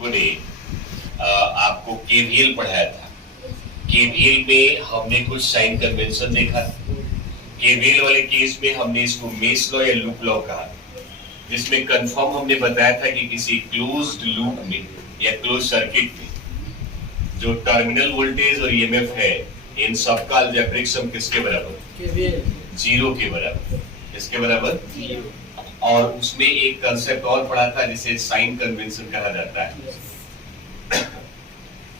लोगों ने आपको केवीएल पढ़ाया था। केवीएल में हमने कुछ साइन कन्वेंशन देखा। केवीएल वाले केस में हमने इसको मेश लॉ या लूप लॉ कहा, जिसमें कंफर्म हमने बताया था कि किसी क्लोज्ड लूप में या क्लोज सर्किट में जो टर्मिनल वोल्टेज और ईएमएफ है, इन सबका अलजेब्रिक सम किसके बराबर? जीरो के बराबर। किसके बराबर? और उसमें एक कंसेप्ट और पढ़ा था जिसे साइन कन्वेंशन कहा जाता है।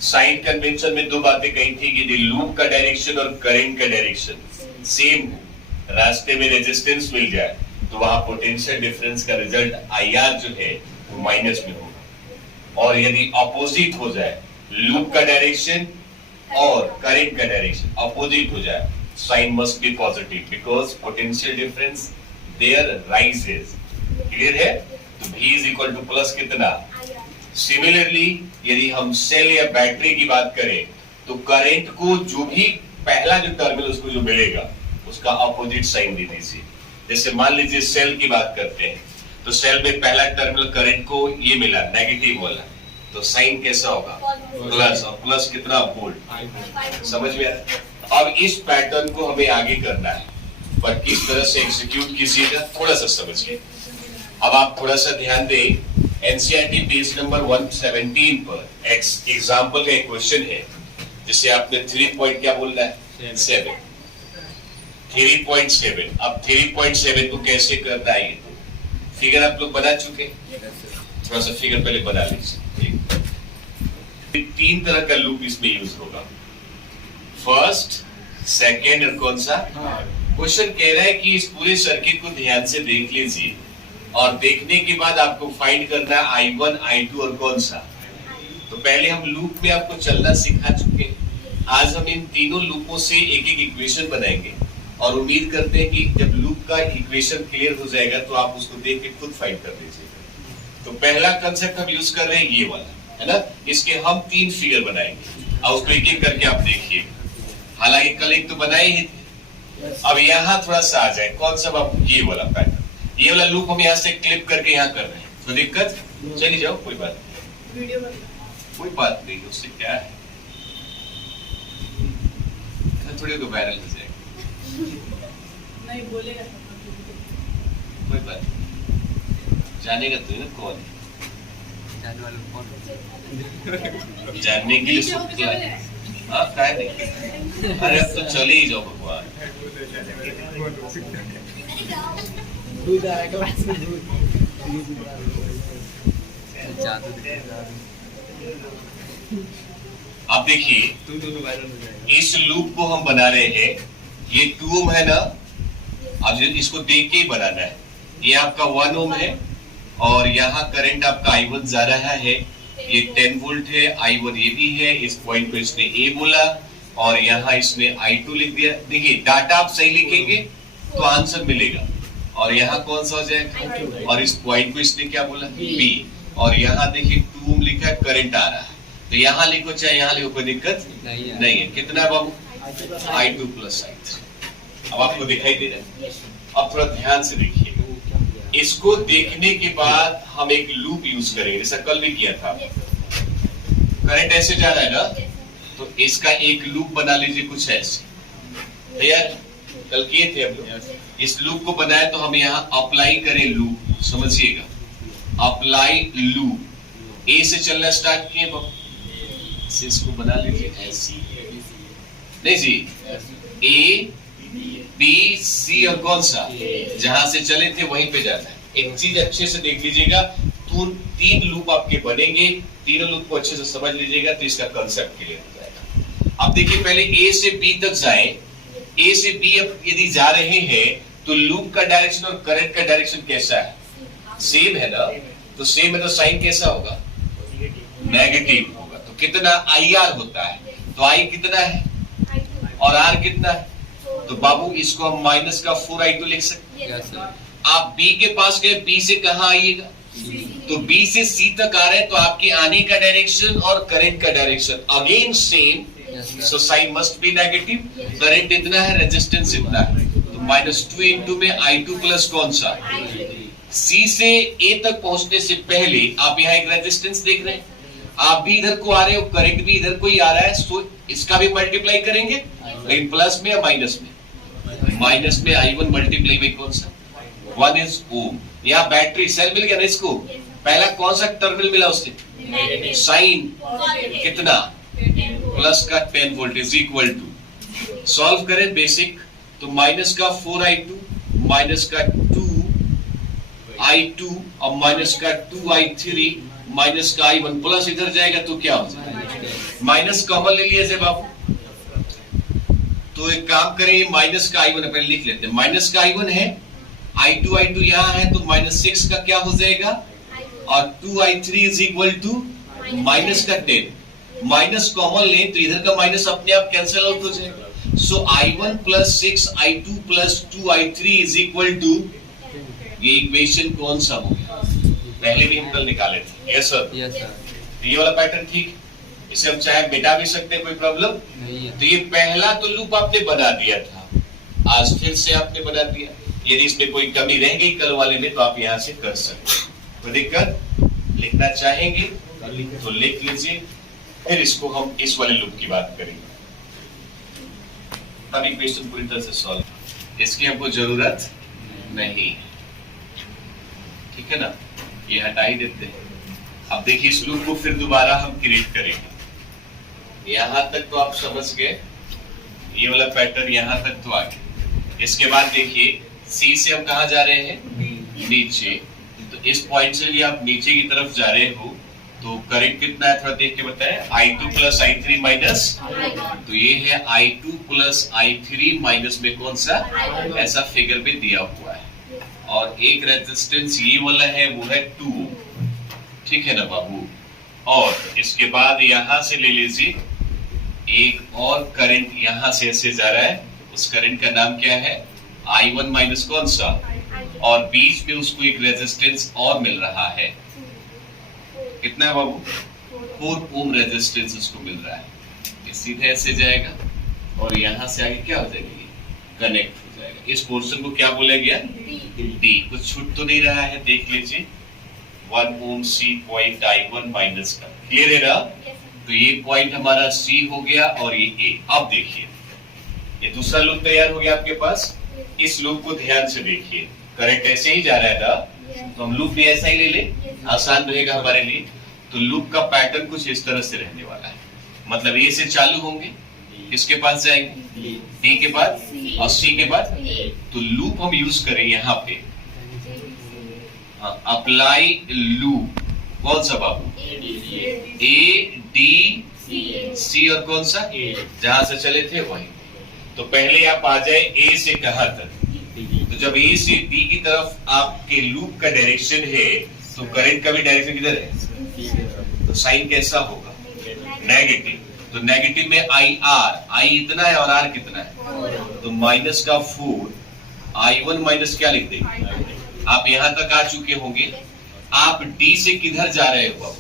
साइन कन्वेंशन में दो बातें कही थी कि लूप का डायरेक्शन और करंट का डायरेक्शन सेम हो, रास्ते में रेजिस्टेंस मिल जाए तो वहां पोटेंशियल डिफरेंस का रिजल्ट आईआर जो है वो माइनस में होगा। और यदि अपोजिट हो जाए, लूप का डायरेक्शन और करंट का डायरेक्शन अपोजिट हो जाए, sign must be positive because potential difference there rises. Clear है? तो V is equal to plus कितना? सिमिलरली यदि हम सेल या बैटरी की बात करें तो करंट को जो भी पहला जो टर्मिनल उसको जो मिलेगा उसका अपोजिट साइन दे दीजिए। जैसे मान लीजिए सेल की बात करते हैं तो सेल में पहला टर्मिनल करंट को ये मिला नेगेटिव वाला, तो साइन कैसा होगा? प्लस। और प्लस कितना? वोल्ट। समझ में आया? अब इस पैटर्न को हमें आगे करना है, पर किस तरह से एग्जीक्यूट कीजिएगा थोड़ा सा समझिए। अब आप थोड़ा सा ध्यान दें, एनसीईआरटी पेज नंबर 117 पर एग्जाम्पल का एक क्वेश्चन है जिसे आपने 3 पॉइंट क्या बोलना है? 7। 3.7। अब 3.7 को कैसे करना है? फिगर आप लोग बना चुके, थोड़ा सा फिगर पहले बना लीजिए। 3 तरह का लूप इसमें यूज होगा, फर्स्ट, सेकेंड और कौन सा? क्वेश्चन कह रहा है कि इस पूरे सर्किट को ध्यान से देख लीजिए और देखने के बाद आपको फाइंड करना है I1, I2 और कौन सा। तो पहले हम लूप में आपको चलना सिखा चुके हैं। आज हम इन तीनों लूपों से एक एक इक्वेशन बनाएंगे और उम्मीद करते हैं कि जब लूप का इक्वेशन क्लियर हो जाएगा तो आप उसको देख के खुद फाइंड कर लीजिएगा। तो पहला कंसेप्ट हम यूज कर रहे हैं ये वाला, है ना? इसके हम 3 फिगर बनाएंगे और उसको एक एक करके आप देखिए। हालांकि कल एक तो बनाए ही थे, अब यहाँ थोड़ा सा आ जाए कौन सा? अब ये वाला पैटर्न, ये वाला लूप हम यहाँ से क्लिप करके यहाँ कर रहे हैं, तो दिक्कत? चली जाओ, कोई बात नहीं, कोई बात नहीं, उससे क्या है, थोड़ी को वायरल हो जाएगा, नहीं बोलेगा, कोई बात नहीं, जानेगा तो ना कौन जानने वाले कौन? जानने के लिए सब क्या है? हाँ, काय नहीं, अरे अब तो चले ही जाओ भगवान। दूध आएगा उसमें, दूध आप देखिए इस लूप को हम बना रहे हैं, ये 2 ओम है ना, अब इसको देख के ही बनाना है। ये आपका 1 ओम है और यहाँ करंट आपका I1 जा रहा है, ये 10 वोल्ट है, I1 ये भी है, इस पॉइंट पे इसने A बोला और यहाँ इसने I2 लिख दिया। देखिए डाटा आप सही लिखेंगे तो आंसर मिलेगा। और यहाँ कौन सा हो जाएगा? और इस पॉइंट को इसने क्या बोला? B। और यहाँ देखिए 2 ओम लिखा है, करंट आ रहा है, तो यहाँ लिखो चाहे यहाँ लिखो, कोई दिक्कत नहीं है। कितना बाबू? I2 plus I3। अब आपको दिखाई दे रहा है? अब थोड़ा ध्यान से देखिए, इसको देखने के बाद हम एक लूप यूज करेंगे, जैसा कल भी किया था। करंट ऐसे जा रहा है ना, तो इसका एक लूप बना लीजिए कुछ ऐसे। तैयार? कल किए थे हम लोग। इस लूप को बनाया तो हम यहाँ अप्लाई करें लूप, समझिएगा, अप्लाई लूप। ए से चलना स्टार्ट किए, इसको बना लीजिए ऐसे, नहीं जी, ए बी सी और कौन सा जहां से चले थे वहीं पे जाना है। एक चीज अच्छे से देख लीजिएगा, 3 लूप आपके बनेंगे, तीनों लूप को अच्छे से समझ लीजिएगा तो इसका कंसेप्ट क्लियर हो जाएगा। अब देखिए पहले ए से बी तक जाएं, ए से बी अब यदि जा रहे हैं तो लूप का डायरेक्शन और करंट का डायरेक्शन कैसा है? सेम है ना, तो सेम है तो साइन कैसा होगा? नेगेटिव होगा। तो कितना? IR होता है, तो I कितना है और R कितना है? तो बाबू इसको हम माइनस का 4I2 लिख सकते हैं। आप B के पास गए, B से कहां आइएगा? तो B से C तक आ रहे हैं, तो आपके आने का डायरेक्शन और करंट का direction again same, so sine must be negative. Current इतना है, रेजिस्टेंस इतना है, तो -2 इंटू में I2 प्लस कौन सा? C से A तक पहुंचने से पहले आप यहाँ एक रेजिस्टेंस देख रहे हैं, आप भी इधर को आ रहे हो, करंट भी इधर को ही आ रहा है, सो इसका भी मल्टीप्लाई करेंगे, लेकिन प्लस में या माइनस में? माइनस में I1 मल्टीप्लाई बाई कौन सा? 1 इज ओम। यहाँ बैटरी सेल मिल गया ना इसको, पहला कौन सा टर्मिनल मिला उससे? साइन कितना? प्लस का 10 volt is equal to, solve करें बेसिक, तो माइनस का 4I2 माइनस का 2I2 और माइनस का 2I3 माइनस का I1 प्लस इधर जाएगा तो क्या हो जाएगा? माइनस कॉमन ले लिया बाबू, तो एक काम करें, माइनस का I1 पहले लिख लेते हैं, माइनस का I1 है, I2 यहाँ है तो -6 का क्या हो जाएगा, और 2I3 is equal to minus का 10, माइनस कॉमन लें तो इधर का माइनस अपने आप कैंसिल आउट हो जाएगा, so I1 plus 6 I2 plus 2I3 is equal to, ये इक्वेशन कौन सा हो गया? पहले भी हम कल निकाले थे। Yes sir, yes sir. ये वाला पैटर्न ठीक, इसे हम चाहे मिटा भी सकते हैं, कोई प्रॉब्लम नहीं है। तो ये पहला तो लूप आपने बना दिया था, आज फिर से आपने बना दिया, यदि इसमें कोई कमी रह गई कल वाले में तो आप यहाँ से कर सकते हैं, कोई दिक्कत? लिखना चाहेंगे तो लिख लीजिए, फिर इसको हम इस वाले लूप की बात करेंगे। अब इक्वेशन पूरी तरह से सॉल्व, इसकी हमको जरूरत नहीं, ठीक है ना, ये हटा ही देते हैं। अब देखिए इस लूप को फिर दोबारा हम क्रिएट करेंगे, यहां तक तो आप समझ गए, ये वाला पैटर्न यहां तक तो आ गया। इसके बाद देखिए सी से हम कहा जा रहे हैं? नीचे, तो इस पॉइंट से भी आप नीचे की तरफ जा रहे हो तो करंट कितना है थोड़ा देख के बताएं, I2 प्लस I3 माइनस, तो ये है I2 प्लस I3 माइनस में कौन सा? ऐसा फिगर भी दिया हुआ है, और एक रेजिस्टेंस ये वाला है वो है 2 ओम, ठीक है ना बाबू। और इसके बाद यहां से ले लीजिए एक और करंट यहां से ऐसे जा रहा है, उस करंट का नाम क्या है? I1 माइनस कौन सा, और बीच में उसको एक रेजिस्टेंस और मिल रहा है, कितना है बाबू? 4 ओम रेजिस्टेंस उसको मिल रहा है, ये सीधे ऐसे जाएगा और यहां से आगे क्या हो जाएगा? कनेक्ट हो जाएगा। इस पोर्शन को क्या बोला गया? डी। कुछ छूट तो नहीं रहा है, देख लीजिए 1 ओम सी पॉइंट I1 माइनस का, क्लियर है ना? तो ये पॉइंट हमारा सी हो गया और ये ए। अब देखिए ये दूसरा लूप तैयार हो गया आपके पास, इस लूप को ध्यान से देखिए, करंट ऐसे ही जा रहा है ना, तो हम लूप भी ऐसा ही ले ले, आसान रहेगा हमारे लिए। तो लूप का पैटर्न कुछ इस तरह से रहने वाला है, मतलब ए से चालू होंगे, किसके पास जाएंगे? बी के बाद, और सी के बाद। तो लूप हम यूज करें यहाँ पे, अप्लाई लूप, कौन सा बाबू? ए डी सी और कौन सा? जहां से चले थे वही। तो पहले आप आ जाए ए से कहां तक, तो जब ए से बी की तरफ आपके लूप का डायरेक्शन है तो करंट का भी डायरेक्शन किधर है? तो साइन कैसा होगा? नेगेटिव। तो नेगेटिव में आई इतना है और आर कितना है? तो माइनस का 4, I1 माइनस क्या लिख देंगे? आप यहां तक आ चुके होंगे, आप डी से किधर जा रहे हो?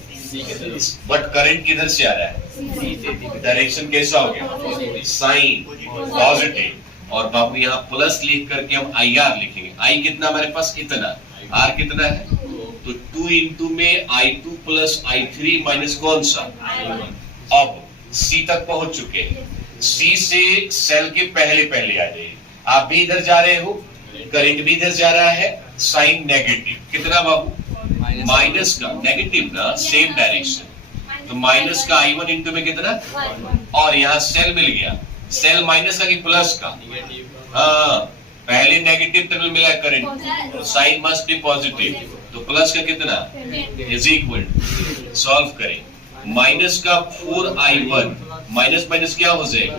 बट करंट किधर से आ रहा है? डायरेक्शन कैसा हो गया? साइन पॉजिटिव, और बाबू यहाँ प्लस लिख करके हम IR लिखेंगे। I कितना हमारे पास? इतना। R कितना है? तो 2 इंटू में I2 प्लस I3 माइनस कौन सा? अब C तक पहुंच चुके हैं, C से सेल के पहले पहले आ जाइए, आप भी इधर जा रहे हो, करंट भी इधर जा रहा है, साइन नेगेटिव, कितना बाबू? माइनस का, नेगेटिव ना, सेम डायरेक्शन, तो माइनस का I1 इंटू में कितना, और यहाँ सेल मिल गया, सेल माइनस का कि प्लस का? पहले नेगेटिव टर्मिनल मिला current, sign must be positive, तो प्लस का कितना इज इक्वल, सॉल्व करें, माइनस का 4I1 माइनस माइनस क्या हो जाएगा?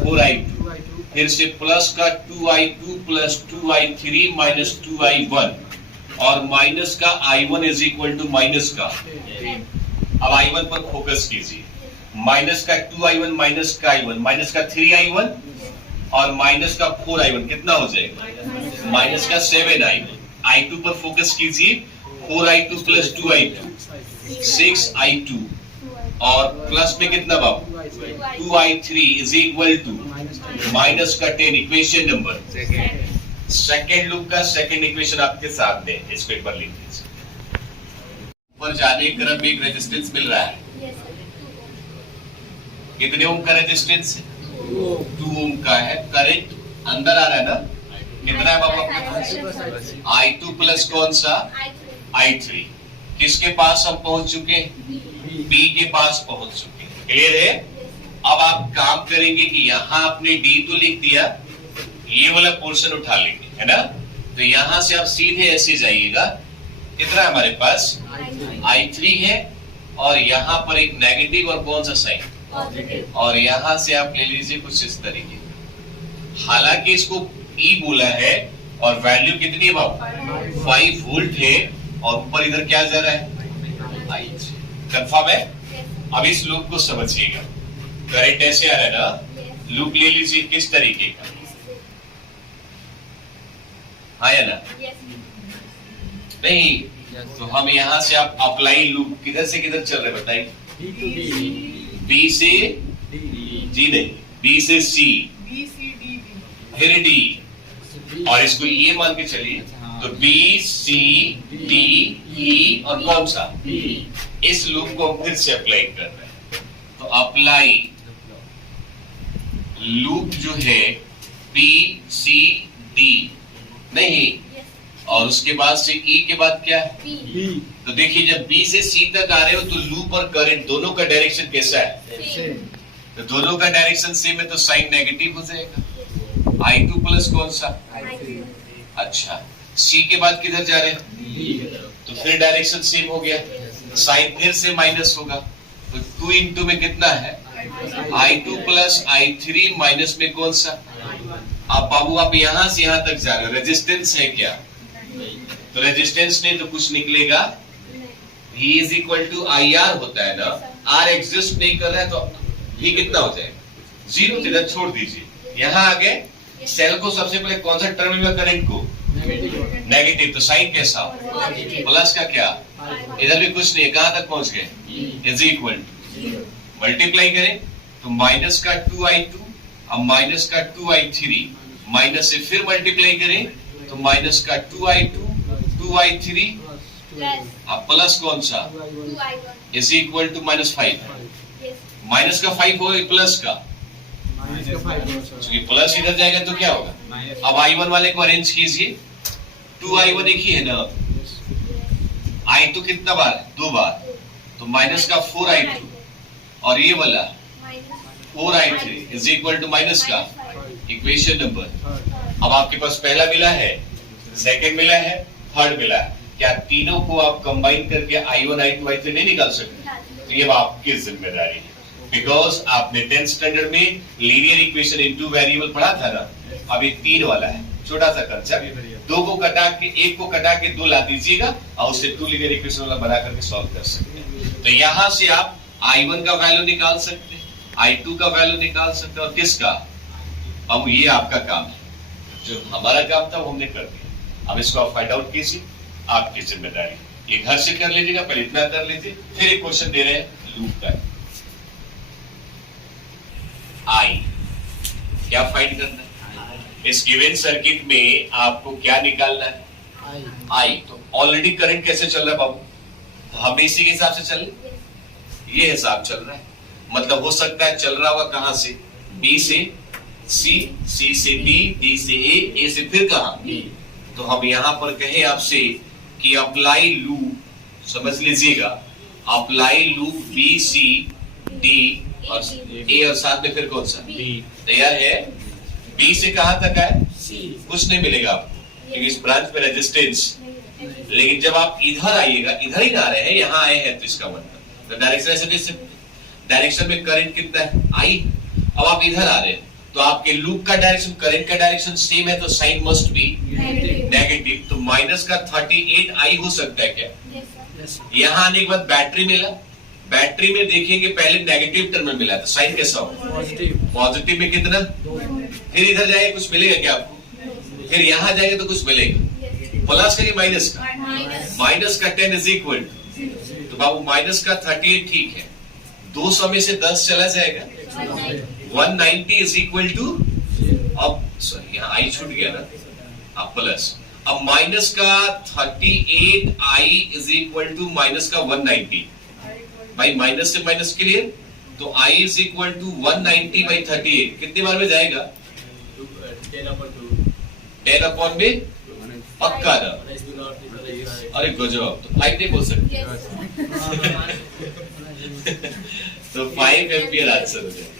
4I2, फिर से प्लस का 2I2 plus 2I3 minus 2I1, और माइनस का I1 is equal to minus का, अब I1 पर फोकस कीजिए, माइनस का 2I1 माइनस का I1 माइनस का 3I1 और माइनस का 4I1 कितना हो जाएगा? माइनस का 7I1। I2 पर फोकस कीजिए, 4I2 प्लस 2I2 6I2, और प्लस में कितना बाबू? 2I3 is equal to minus का 10। इक्वेशन नंबर सेकेंड लूप का सेकेंड इक्वेशन आपके सामने, इसको एक बार लिख लीजिए। ऊपर जाने की तरफ एक रेजिस्टेंस मिल रहा है, कितने ओम का रेजिस्टेंस है? 2 ओम का है। करंट अंदर आ रहा है ना, कितना है बाबू आपके पास? I2 प्लस कौन सा? I3। किसके पास हम पहुंच चुके हैं? B के पास पहुंच चुके हैं। क्लियर है? अब आप काम करेंगे कि यहां आपने D तो लिख दिया, ये वाला पोर्शन उठा लेंगे, है ना? तो यहां से आप सीधे ऐसे जाइएगा, कितना है हमारे पास? I3 है, और यहां पर एक नेगेटिव और कौन सा साइन, और यहां से आप ले लीजिए कुछ इस तरीके। हालांकि इसको E बोला है और वैल्यू कितनी है बाबू? 5 वोल्ट है, और ऊपर इधर क्या जा रहा है? I3। कंफर्म है? अब इस लूप को समझिएगा। करंट ऐसे आ रहा है ना, लूप ले लीजिए किस तरीके का, हाँ या ना? नहीं, तो हम यहां से आप अप्लाई लूप किधर से किधर चल रहे बताइए? बी से जी नहीं, बी से सी, B C D B। फिर डी, और इसको ये मान के चलिए, तो बी सी डी ई और कौन सा? इस लूप को हम फिर से अप्लाई कर रहे हैं। तो अप्लाई लूप जो है बी सी डी नहीं, और उसके बाद से ई के बाद क्या है? तो देखिए, जब बी से सी तक आ रहे हो तो लूप और करंट दोनों का डायरेक्शन कैसा है? तो दोनों का डायरेक्शन सेम है, तो साइन नेगेटिव हो जाएगा। I2 प्लस कौन सा? अच्छा, सी के बाद किधर जा रहे हैं? तो फिर डायरेक्शन सेम हो गया, साइन फिर से माइनस होगा। तो 2 इंटू में कितना है? I2 प्लस I3 माइनस में कौन सा? अब बाबू आप यहां से यहां तक जा रहे हो, रेजिस्टेंस है क्या? तो रेजिस्टेंस नहीं तो कुछ निकलेगा, V is equal to IR होता है ना। R एग्जिस्ट नहीं कर रहा है तो V कितना हो जाएगा? 0। इधर छोड़ दीजिए। यहां आगे सेल को सबसे पहले कौन सा टर्मिनल में करंट को? नेगेटिव। तो साइन कैसा? प्लस का क्या? इधर भी कुछ नहीं है, कहां तक पहुंच गए? इज इक्वल टू, मल्टीप्लाई करें तो माइनस का 2I2, अब माइनस का 2I3, माइनस से फिर मल्टीप्लाई करें तो माइनस का 2I2, 2I3, अब प्लस कौन सा? Is equal to -5। माइनस का 5 होगा प्लस का, प्लस इधर जाएगा तो क्या होगा? अब I1 वाले को अरेंज कीजिए। 2I1 एक ही है ना, I2 कितना बार? 2 बार, तो माइनस का 4I2, और ये वाला 4I3 is equal to minus का इक्वेशन नंबर। अब आपके पास पहला मिला है, सेकंड मिला है, थर्ड मिला है। क्या तीनों को आप कंबाइन करके I1 I2 I3 नहीं निकाल सकते? तो ये आपकी जिम्मेदारी है, बिकॉज आपने 10th स्टैंडर्ड में लीनियर इक्वेशन इन 2 वेरिएबल पढ़ा था ना। अब ये 3 वाला है, छोटा सा कंसेप्ट। 2 को कटा के 1 को कटा के 2 ला दीजिएगा, और उससे 2 लीनियर इक्वेशन वाला बना करके सॉल्व कर सकते हैं। तो यहां से आप I1 का वैल्यू निकाल सकते हैं, I2 का वैल्यू निकाल सकते हैं, और किसका? अब ये आपका काम है, जो हमारा काम था वो हमने कर दिया। अब इसको आप फाइंड आउट कीजिए, आपकी जिम्मेदारी। ये घर से कर लीजिएगा, पहले इतना कर लीजिए, फिर एक क्वेश्चन दे रहे हैं लूप का। I क्या फाइंड करना है? इस गिवन सर्किट में आपको क्या निकालना है? I। तो ऑलरेडी करंट कैसे चल रहा है बाबू? हम इसी के हिसाब से चल रहे, ये हिसाब चल रहा है। मतलब हो सकता है चल रहा होगा कहां से? B से C, C से D, D से A, A से फिर कहां? तो हम यहां पर कहे आपसे कि अप्लाई लूप, समझ लीजिएगा, apply loop B C D और A, और साथ में फिर कौन सा? तैयार है? B से कहां तक है? कुछ नहीं मिलेगा आपको, क्योंकि इस ब्रांच में रेजिस्टेंस। लेकिन जब आप इधर आइएगा, इधर ही ना आ रहे हैं, यहाँ आए हैं, तो इसका मतलब तो डायरेक्शन ऐसे दे सकते। डायरेक्शन में करंट कितना है? I। अब आप इधर आ रहे हैं, तो आपके लूप का डायरेक्शन, करंट का डायरेक्शन सेम है, तो साइन मस्ट बी नेगेटिव। तो माइनस का 38I हो सकता है क्या? यहाँ आने के बाद बैटरी मिला, बैटरी में देखेंगे पहले नेगेटिव टर्मिनल मिला, तो साइन कैसा होगा? पॉजिटिव में कितना? फिर इधर जाएगा कुछ मिलेगा क्या आपको? फिर यहाँ जाएगा तो कुछ मिलेगा, प्लस का माइनस का? माइनस का 10 इज इक्वल, तो बाबू माइनस का 38 ठीक है, 200 में से 10 चला जाएगा, 190 इज इक्वल टू, अब सॉरी यहाँ आई छूट गया ना, अब प्लस, अब माइनस का 38I is equal to minus का 190। भाई माइनस से माइनस क्लियर, तो I इज इक्वल टू 190/38 कितनी बार में जाएगा? 10 अपॉन में पक्का ना? अरे गजब, तो 5 नहीं बोल सकते। तो 5 एम्पियर आंसर हो जाएगा।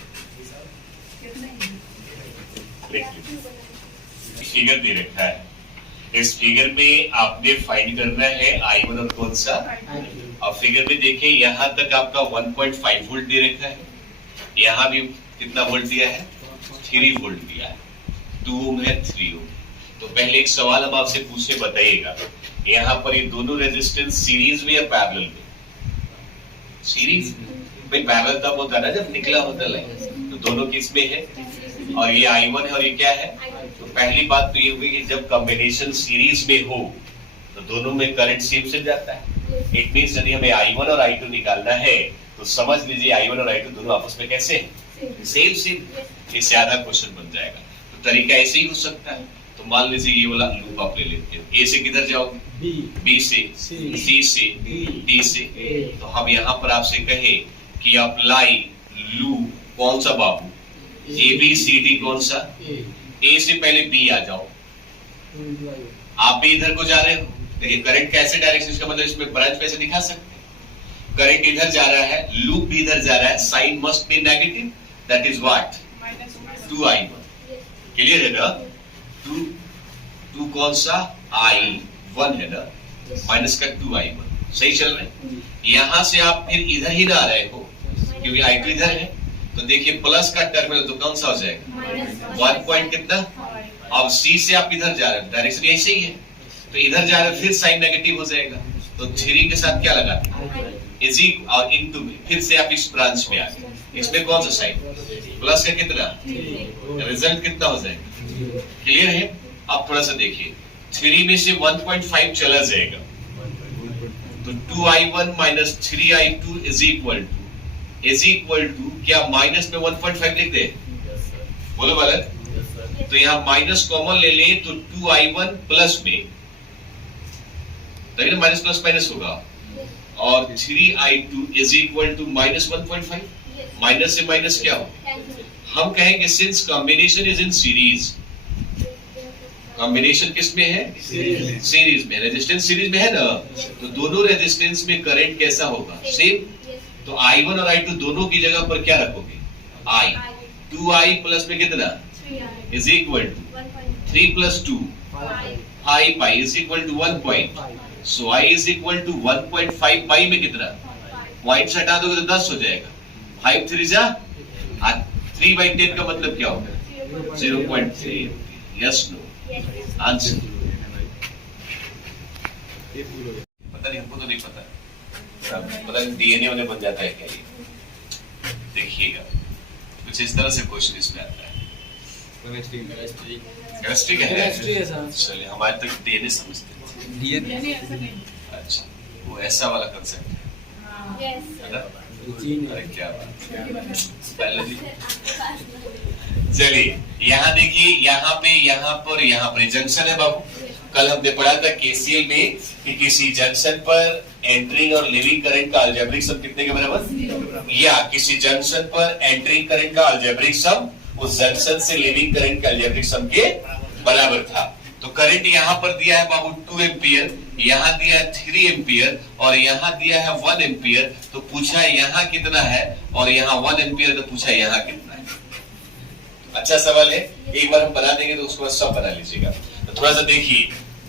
फिगर दे रखा है, इस फिगर में आपने फाइंड करना है I1 और कौन सा? अब फिगर में देखिए यहाँ तक आपका 1.5 वोल्ट दे रखा है, यहाँ भी कितना वोल्ट दिया है? 3 वोल्ट दिया है, 2 ओम है 3 ओम। तो पहले एक सवाल हम आपसे पूछे, बताइएगा यहाँ पर ये दोनों रेजिस्टेंस सीरीज में या पैरेलल में? सीरीज भाई, पैरेलल तब होता है ना जब निकला होता लाइन, तो दोनों किस में है? और ये I1 है और ये क्या है? तो पहली बात तो ये हुई कि जब कॉम्बिनेशन सीरीज में हो तो दोनों में करंट सेम से जाता है। इट मींस यदि हमें I1 और I2 निकालना है तो समझ लीजिए I1 और I2 दोनों आपस में कैसे हैं? सेम। इससे आधा क्वेश्चन बन जाएगा। तो तरीका ऐसे ही हो सकता है। तो मान लीजिए ये वाला लूप आप ले लेते हो, ए से किधर जाओगे? बी से, सी से, डी से। तो हम यहाँ पर आपसे कहे कि अप्लाई लूप कौन सा बाबू? ए बी सी डी कौन सा? ए से पहले बी आ जाओ। आप भी इधर को जा रहे हो, देखिए करंट कैसे डायरेक्शन, इसका मतलब इसमें ब्रांच वैसे दिखा सकते हैं। करंट इधर जा रहा है, लूप भी इधर जा रहा है, sign must be negative, that is what? 2I1। Clear है ना? 2 कौन सा? I1 है ना, माइनस का 2I1। सही चल रहा है। यहां से आप फिर इधर ही ना आ रहे हो क्योंकि I2 इधर है, तो देखिए प्लस का टर्मिनल तो कौन सा हो जाएगा? 1 पॉइंट कितना? अब C से आप इधर जा रहे हो, डायरेक्शन ऐसे ही है, तो इधर जा रहे हो फिर साइन नेगेटिव हो जाएगा। तो 3 के साथ क्या लगाते हैं? इजी और इनटू में, फिर से आप इस ब्रांच में आ गए, इसमें कौन सा साइन? प्लस का कितना? रिजल्ट कितना हो जाएगा? क्लियर है? अब थोड़ा सा देखिए, 3 में से 1.5 चला जाएगा, तो 2I1 minus 3I2 is equal to क्या माइनस में 1.5 लिख दे? बोलो बालक। तो यहाँ माइनस कॉमन ले ले तो 2I1 प्लस में, तभी ना माइनस प्लस माइनस होगा, और 3I2 is equal to minus 1.5। Minus से माइनस क्या हो? हम कहेंगे since combination is in series, combination किस में है? सीरीज में। रेजिस्टेंस सीरीज में है ना, तो दोनों रेजिस्टेंस में करंट कैसा होगा? सेम। तो I1 और I2 दोनों की जगह पर क्या रखोगे? I। 2I प्लस में कितना? इज इक्वल टू 3 प्लस 2 5 पाई is equal to 1. So I is equal to 1.5 पाई में कितना? पॉइंट से हटा दोगे तो 10 हो जाएगा। 5 3 जा 3/10 का मतलब क्या होगा? 0.3। Yes no answer. पता नहीं, हमको तो नहीं पता, पता नहीं डीएनए होने बन जाता है क्या ये? देखिएगा कुछ इस तरह से क्वेश्चन इसमें आता है। केमिस्ट्री का है? चलिए हमारे तक डीएनए समझते हैं। डीएनए ऐसा नहीं। अच्छा, वो ऐसा वाला कंसेप्ट है ना? अरे क्या बात, बायोलॉजी। चलिए यहाँ देखिए, यहाँ पे यहाँ पर जंक्शन है बाबू। कल हमने पढ़ा था केसीएल में कि किसी जंक्शन पर एंट्रिंग और लिविंग करंट का अलजेब्रिक सम कितने के बराबर? या किसी जंक्शन पर एंट्रिंग करंट का अलजेब्रिक सम उस जंक्शन से लिविंग करंट के अलजेब्रिक सम के बराबर था। तो करंट यहाँ पर दिया है बाबू 2 एम्पियर, यहाँ दिया है 3 एम्पियर और यहाँ दिया है 1 एम्पियर। तो पूछा यहाँ कितना है और यहाँ 1 एम्पियर, तो पूछा यहाँ कितना है। अच्छा सवाल है, एक बार हम बना देंगे तो उसको सब बना लीजिएगा। तो थोड़ा सा देखिए,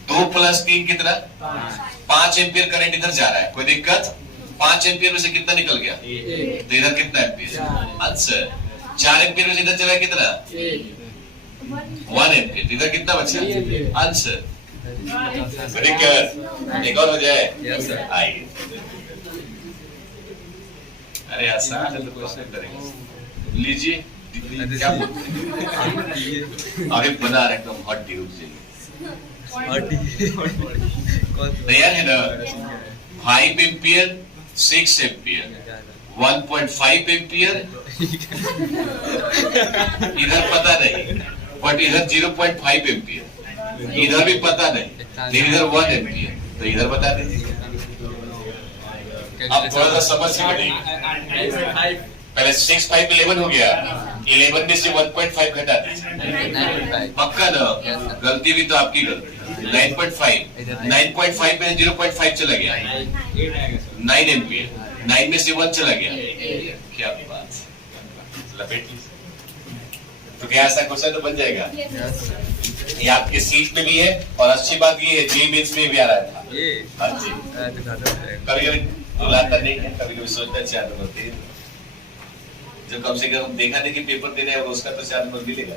2 + 3 कितना? 5 एम्पियर करंट इधर जा रहा है, कोई दिक्कत? 5 एम्पियर में से कितना निकल गया? तो इधर कितना एम्पियर? आंसर। 4 एम्पियर में से इधर चला कितना? 1 एम्पियर। इधर कितना बचा? आंसर। एक और हो जाए। आइए, अरे आसान है तो क्वेश्चन करेंगे। लीजिए क्या बोलते हैं? अरे बना रहे एकदम हड्डी रुक जाइए। तैयार है ना? 5 एम्पियर 6 एम्पियर 1.5 एम्पियर इधर पता नहीं, बट इधर 0.5 एम्पियर इधर भी पता नहीं, इधर 1 एम्पियर तो इधर बता दीजिए। अब थोड़ा सा समझ से पहले 6 5 11 हो गया, 11 में से 1.5 घटा दीजिए। 9.5 पक्का ना? Yes, sir. गलती भी तो आपकी गलती। 9.5 9.5 में 0.5 चला गया, 9 एम्पियर, 9 में से 1 चला गया। क्या बात है। लपेट लीजिए। तो क्या ऐसा क्वेश्चन तो बन जाएगा? ये आपके सीट में भी है, और अच्छी बात ये है जेईई मेंस में भी आ रहा था। ये हाँ जी, दिखाता हूँ कभी कभी बुलाता नहीं है, कभी कभी सोचता 4 नंबर दे, जो कम से कम देखा नहीं कि पेपर देने है, उसका तो 4 नंबर मिलेगा।